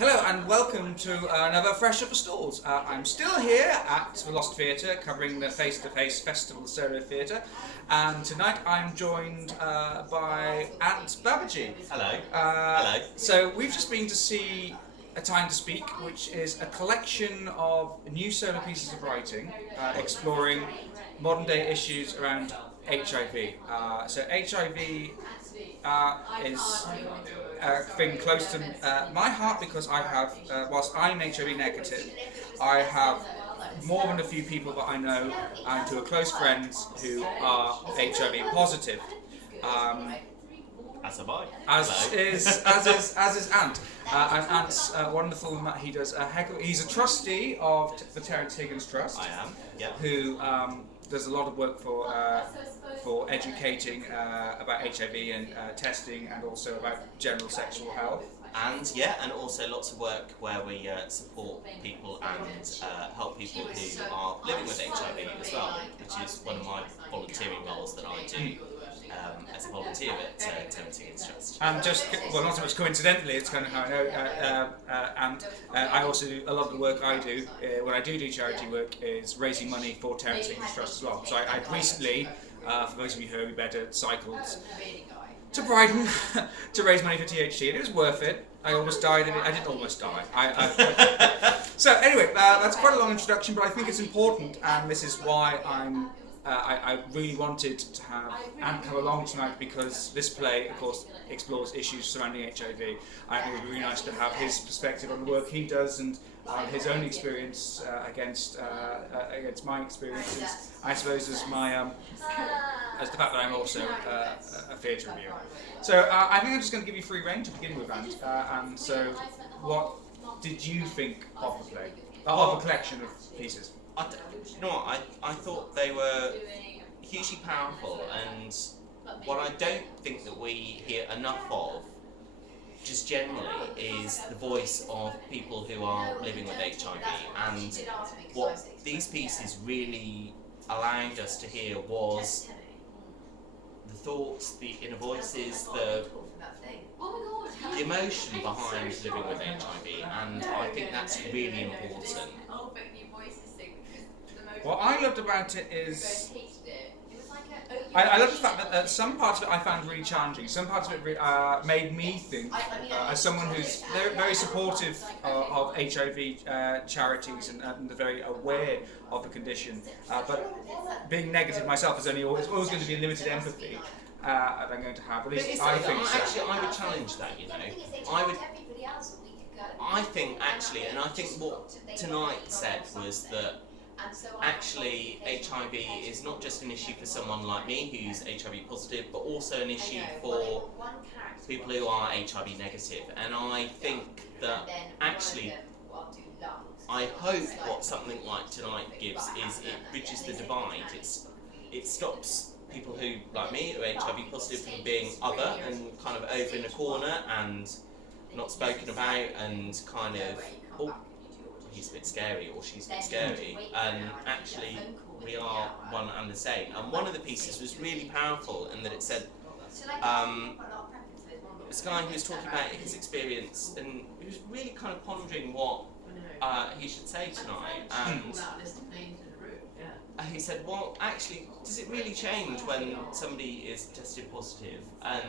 Hello and welcome to another Fresh Upper Stalls. I'm still here at the Lost Theatre covering the Face-to-Face Festival Solo Theatre, and tonight I'm joined by Ant Babajee. Hello. Hello. So we've just been to see A Time to Speak, which is a collection of new solo pieces of writing exploring modern day issues around HIV. So HIV is a thing close to my heart because I have, whilst I'm HIV negative, I have more than a few people that I know and who are close friends who are HIV positive. As am I. As is Ant. And Ant's wonderful in that he does he's a trustee of the Terrence Higgins Trust. I am. Yeah. Who does a lot of work for educating about HIV and testing, and also about general sexual health. And also lots of work where we support people and help people who are living with HIV as well, which is one of my volunteering roles that I do as a volunteer at Terrence Higgins Trust. And just, well, not so much coincidentally, it's kind of how I know, and I also do a lot of the work I do, when I do charity work, is raising money for Terrence Higgins Trust as well. So I recently, for those of you who heard me better, cycled to Brighton to raise money for THC, and it was worth it. I almost died in it. I didn't almost die. So anyway, that's quite a long introduction, but I think it's important, and this is why I really wanted to have Ant come along tonight, because this play, of course, explores issues surrounding HIV. I think it would be really nice to have his perspective on the work he does and his own experience against my experiences. I suppose as the fact that I'm also a theatre reviewer. So I think I'm just going to give you free rein to begin with, Ant. And so, what did you think of the play, of a collection of pieces? You know what, I thought they were hugely powerful, and what I don't think that we hear enough of, just generally, is the voice of people who are living with HIV, and what these pieces really allowed us to hear was the thoughts, the inner voices, the emotion behind living with HIV, and I think that's really important. What I loved about it is I love the fact that some parts of it I found really challenging. Some parts of it made me think, as someone who's very supportive of HIV charities and very aware of the condition, but being negative myself is always going to be a limited empathy that I'm going to have. At least I think so. Actually, I would challenge that. You know, I think actually, and I think what tonight said was that. Actually, HIV is not just an issue for someone like me who's HIV positive, but also an issue for people who are HIV negative. And I think that actually, I hope what something like tonight gives is it bridges the divide. It stops people who, like me, who are HIV positive from being other and kind of over in a corner and not spoken about and kind of, he's a bit scary or she's a bit scary, and actually we are one and the same. And one of the pieces was really powerful in that it said, this guy who was talking about his experience, and he was really kind of pondering what he should say tonight, and he said, well, actually, does it really change when somebody is tested positive and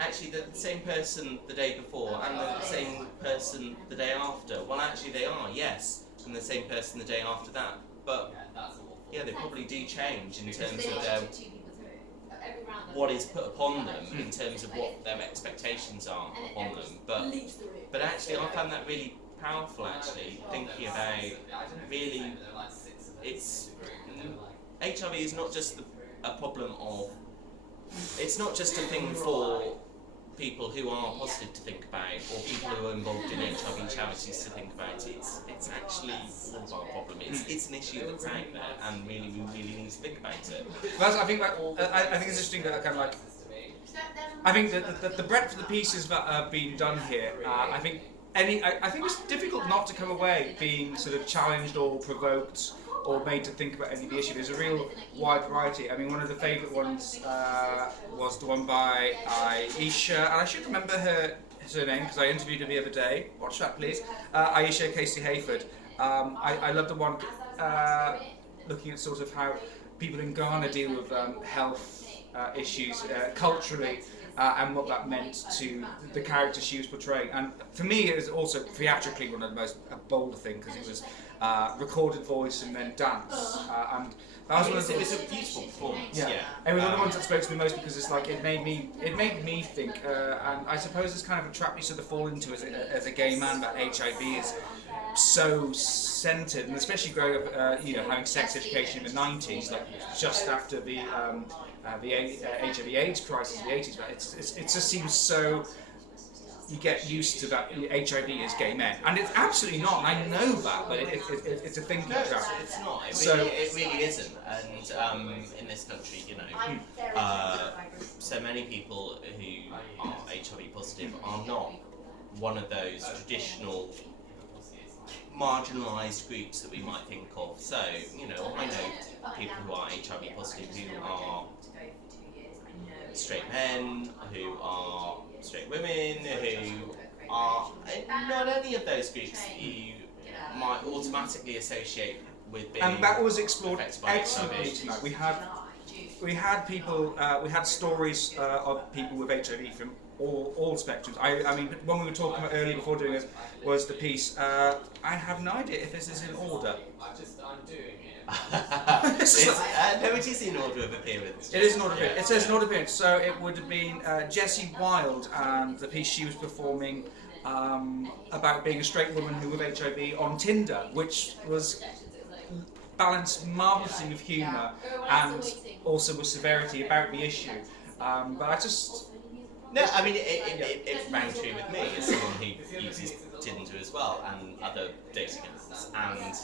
actually they're the same person the day before and they're the same person the day after? Well, actually they are, yes, and the same person the day after that. But yeah, they probably do change in terms of what is put upon them, in terms of what their expectations are upon them. But actually, I found that really powerful. Actually, thinking about really, it's HIV is not just a problem of. It's not just a thing for people who are positive to think about, or people who are involved in HIV charities to think about. It's actually all of our problem. It's an issue that's out there, and really we really need to think about it. I think it's interesting that kind of like. I think that the breadth of the pieces that are being done here. I think it's difficult not to come away being sort of challenged or provoked or made to think about any of the issue. There's a real wide variety. I mean, one of the favourite ones was the one by Aisha, and I should remember her surname because I interviewed her the other day. Watch that, please. Aisha Casey Hayford. I love the one looking at sort of how people in Ghana deal with health issues culturally. And what that meant to the character she was portraying. And for me, it was also theatrically one of the most bolder things because it was recorded voice and then dance. And that was one of the, it was a beautiful performance. yeah. It was one of the ones that spoke to me most because it's like it made me think. And I suppose it's kind of a trap you sort of fall into as a gay man, that HIV is so centred, and especially growing up, having sex education in the 90s, like just after the HIV/AIDS crisis in the 80s. But it just seems so. You get used to that HIV is gay men, and it's absolutely not. And I know that, but it's a thinking trap. No, it's not. It really isn't. And in this country, so many people who are HIV positive are not one of those traditional marginalised groups that we might think of. So, I know people who are HIV positive who are straight men, who are straight women, who are not any of those groups that you might automatically associate with being. And that was explored affected by excellently HIV. tonight. We had people, we had stories of people with HIV from all spectrums. I mean, when we were talking about earlier before doing this, was the piece. I have no idea if this is in order. I'm doing it. No, it is in order of appearance. It is an order of appearance. It says an order of appearance. So it would have been Jessie Wilde and the piece she was performing about being a straight woman who with HIV on Tinder, which was balanced marvellously with humour and also with severity about the issue. But I just. No, I mean, it rang true with me as someone who uses Tinder as well and other dating apps. And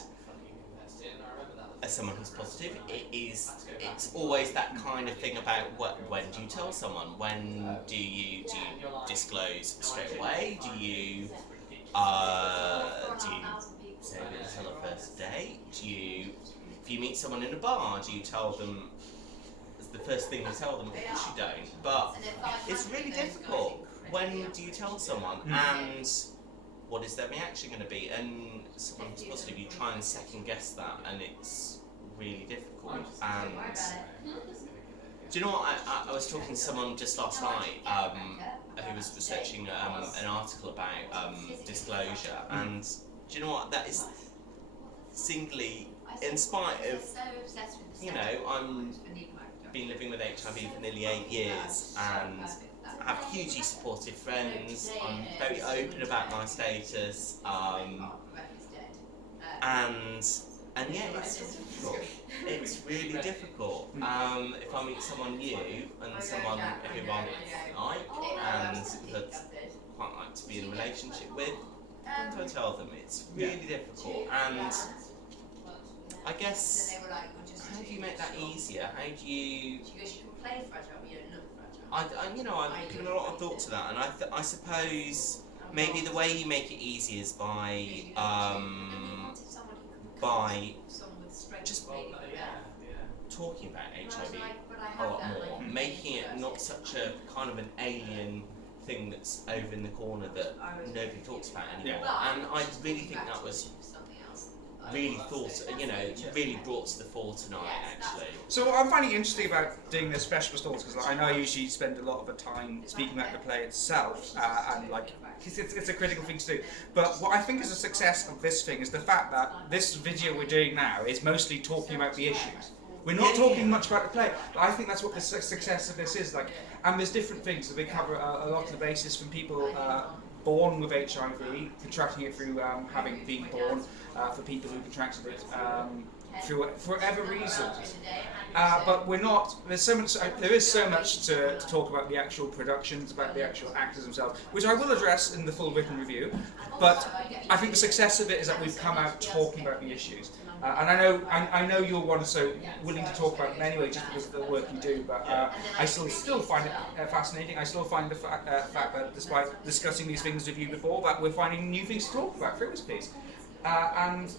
as someone who's positive, it's always that kind of thing about when do you tell someone? When do you disclose straight away? Do you say it until a first date? If you meet someone in a bar, do you tell them? The first thing you tell them, of course you don't, but it's really difficult. When do you tell someone, and what is their reaction going to be? And someone who's positive, you try and second guess that, and it's really difficult. And do you know what? I was talking to someone just last night who was researching an article about disclosure, and do you know what? That is singly, in spite of, I'm been living with HIV for nearly 8 years and have hugely supportive friends. I'm very open about my status, and yeah, it's difficult. It's really difficult. If I meet someone new and someone who I like and that I quite like to be in a relationship with, how do I tell them? It's really difficult. And I guess, how do you make that easier? How do you? I've given a lot of thought to that, and I suppose maybe the way you make it easy is by just talking about HIV a lot more, making it not such a kind of an alien thing that's over in the corner that nobody talks about anymore. And I really think that was really really brought to the fore tonight, actually. So what I'm finding interesting about doing this special stalls, because I know I usually spend a lot of the time speaking about the play itself, and it's a critical thing to do. But what I think is a success of this thing is the fact that this video we're doing now is mostly talking about the issues. We're not talking much about the play, but I think that's what the success of this is like. And there's different things that we cover a lot of the basis from people born with HIV, contracting it through having been born, for people who contracted it through whatever reasons. But we're not. There is so much to talk about the actual productions, about the actual actors themselves, which I will address in the full written review. But I think the success of it is that we've come out talking about the issues. And I know you're one so willing to talk about them anyway, just because of the work you do. But I still find it fascinating. I still find the fact that despite discussing these things with you before, that we're finding new things to talk about through this piece. And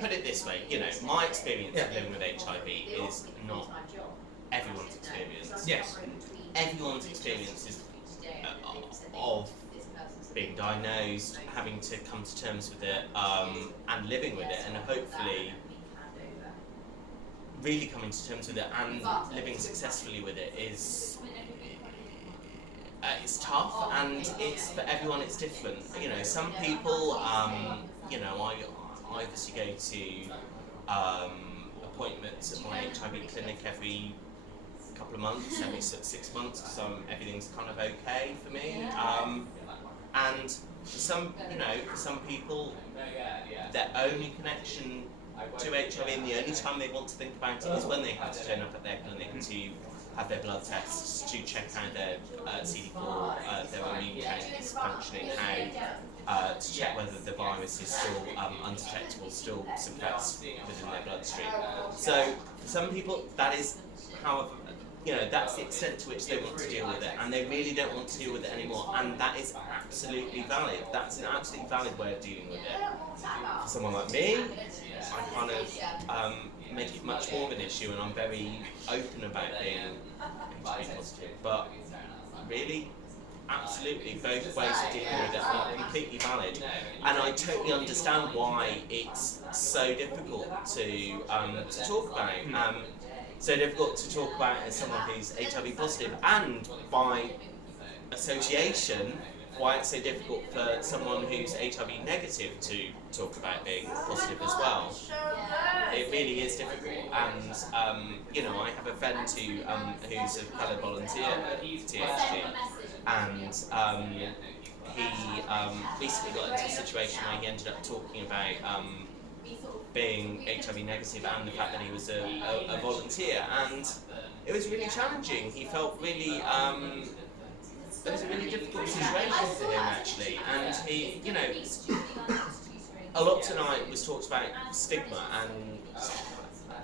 put it this way, my experience of living with HIV is not everyone's experience. Yes. Everyone's experience is of being diagnosed, having to come to terms with it, and living with it, and hopefully really coming to terms with it and living successfully with it is it's tough, and it's for everyone it's different. You know, some people, you know, I obviously go to appointments at my HIV clinic every couple of months, every 6 months, because everything's kind of okay for me. And for some, you know, for some people, their only connection to HIV and the only time they want to think about it is when they have to turn up at their clinic to have their blood tests, to check how their CD4, their immune count is functioning, how to check whether the virus is still undetectable, still suppressed within their bloodstream. So for some people, that is how, you know, that's the extent to which they want to deal with it, and they really don't want to deal with it anymore, and that is absolutely valid. That's an absolutely valid way of dealing with it. For someone like me, I kind of make it much more of an issue, and I'm very open about being HIV positive, but really, absolutely, both ways of dealing with it are completely valid, and I totally understand why it's so difficult to talk about. So difficult to talk about as someone who's HIV positive, and by association, why it's so difficult for someone who's HIV negative to talk about being positive as well. It really is difficult, and you know, I have a friend who's a fellow volunteer at THG, and he recently got into a situation where he ended up talking about being HIV negative and the fact that he was a volunteer, and it was really challenging. He felt really, it was a really difficult situation for him actually, and he, you know, a lot tonight was talked about stigma, and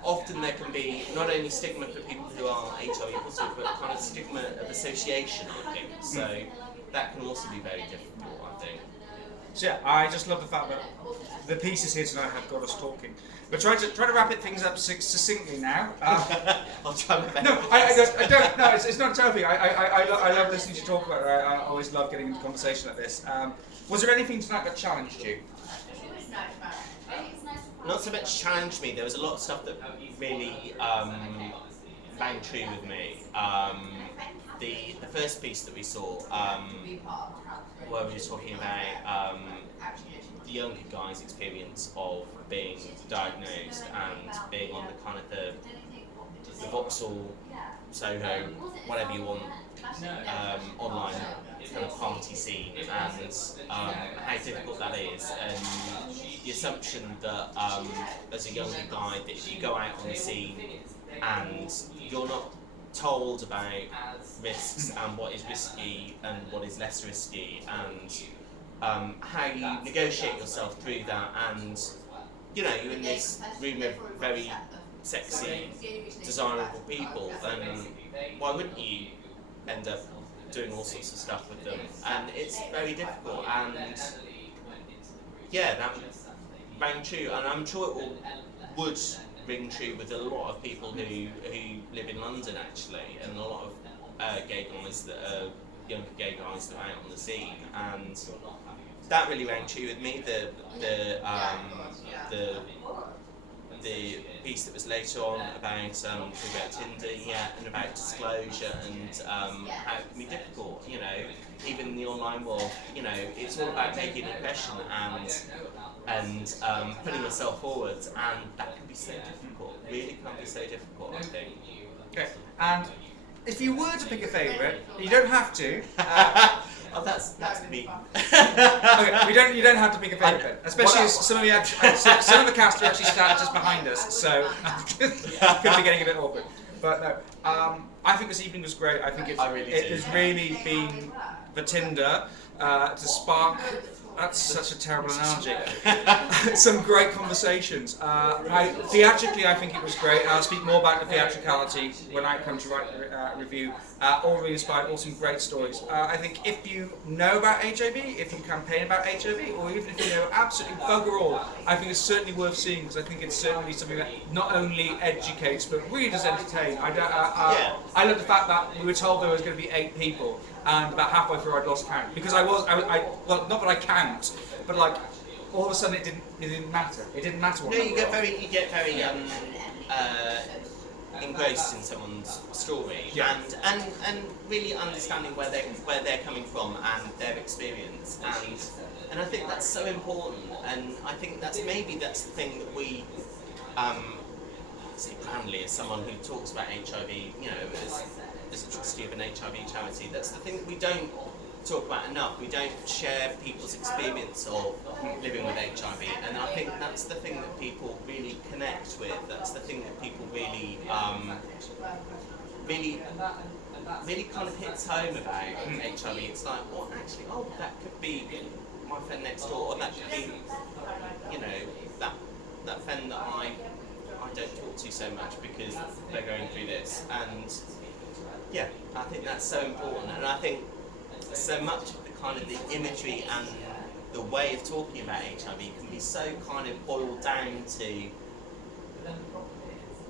often there can be not only stigma for people who are HIV positive, but kind of stigma of association, I think, so that can also be very difficult, I think. So yeah, I just love the fact that the pieces here tonight have got us talking. We're trying to wrap things up succinctly now. I'll try my best. No, I don't. No, it's not a terrible thing. I love listening to you talk about it. I always love getting into conversation like this. Was there anything tonight that challenged you? Not so much challenged me. There was a lot of stuff that really rang true with me. The first piece that we saw, where we were talking about the younger guy's experience of being diagnosed and being on the kind of the Vauxhall, Soho, whatever you want, online kind of party scene, and how difficult that is, and the assumption that as a younger guy, that if you go out on the scene and you're not told about risks and what is risky and what is less risky, and how you negotiate yourself through that, and you know, you're in this room of very sexy, desirable people, and why wouldn't you end up doing all sorts of stuff with them? And it's very difficult, and yeah, that rang true, and I'm sure it would ring true with a lot of people who live in London actually, and a lot of gay guys that are younger gay guys that are out on the scene, and that really rang true with me. The piece that was later on about Tinder, yeah, and about disclosure, and how it can be difficult, you know, even in the online world, you know, it's all about making an impression and putting yourself forward, and that can be so difficult, really can be so difficult, I think. Okay, and if you were to pick a favourite, you don't have to. Oh, that's me. Okay, you don't have to pick a favourite, especially as some of the cast are actually sat just behind us, so could be getting a bit awkward. But no, I think this evening was great. I think it has really been the Tinder to spark. That's such a terrible analogy. Some great conversations. Theatrically, I think it was great. I'll speak more about the theatricality when I come to write a review. All really inspired, all some great stories. I think if you know about HIV, if you campaign about HIV, or even if you know absolutely bugger all, I think it's certainly worth seeing, because I think it's certainly something that not only educates but really does entertain. I love the fact that we were told there was going to be 8 people, and about halfway through I'd lost count because I well, not that I can't, but like all of a sudden it didn't matter. It didn't matter what. No, you get very engrossed in someone's story, Yeah. and really understanding where they're coming from and their experience, and I think that's so important, and I think that's the thing that we say proudly as someone who talks about HIV, you know, as a trustee of an HIV charity. That's the thing that we don't talk about enough. We don't share people's experience of living with HIV, and I think that's the thing that people really connect with. That's the thing that people really kind of hits home about HIV. It's like, well, actually, that could be my friend next door, or that could be, you know, that friend that I don't talk to so much because they're going through this. And yeah, I think that's so important, and I think so much of the kind of the imagery and the way of talking about HIV can be so kind of boiled down to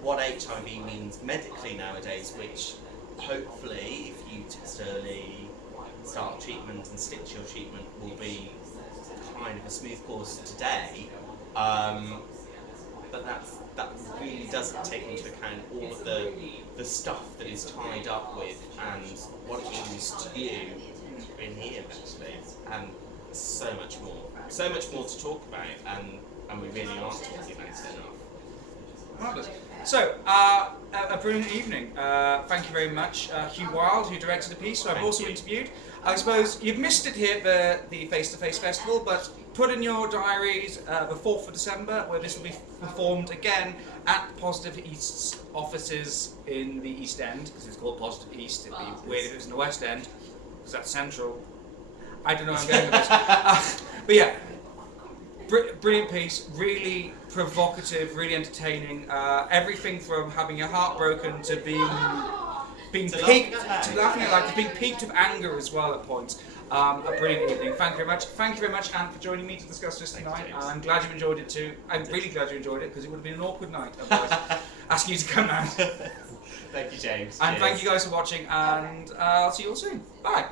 what HIV means medically nowadays, which hopefully, if you test early, start treatment and stick to your treatment, will be kind of a smooth course today. But that really doesn't take into account all of the stuff that is tied up with and what it means to you in here, actually, and so much more to talk about, and we really aren't talking about it enough. Marvellous. So, a brilliant evening. Thank you very much, Hugh Wilde, who directed the piece, who I've also interviewed. I suppose you've missed it here at the Face to Face Festival, but put in your diaries the 4th of December, where this will be performed again at Positive East's offices in the East End, because it's called Positive East. It'd be weird if it was in the West End, because that's central. I don't know where I'm going with this. But yeah, brilliant piece, really provocative, really entertaining. Everything from having your heart broken to being piqued, to laughing at life, to being piqued with anger as well at points. A brilliant evening. Thank you very much. Thank you very much, Ant, for joining me to discuss this tonight. I'm glad you enjoyed it too. I'm really glad you enjoyed it, because it would have been an awkward night otherwise. Asking you to come round. Thank you, James. And Cheers. thank you guys for watching, and I'll see you all soon. Bye.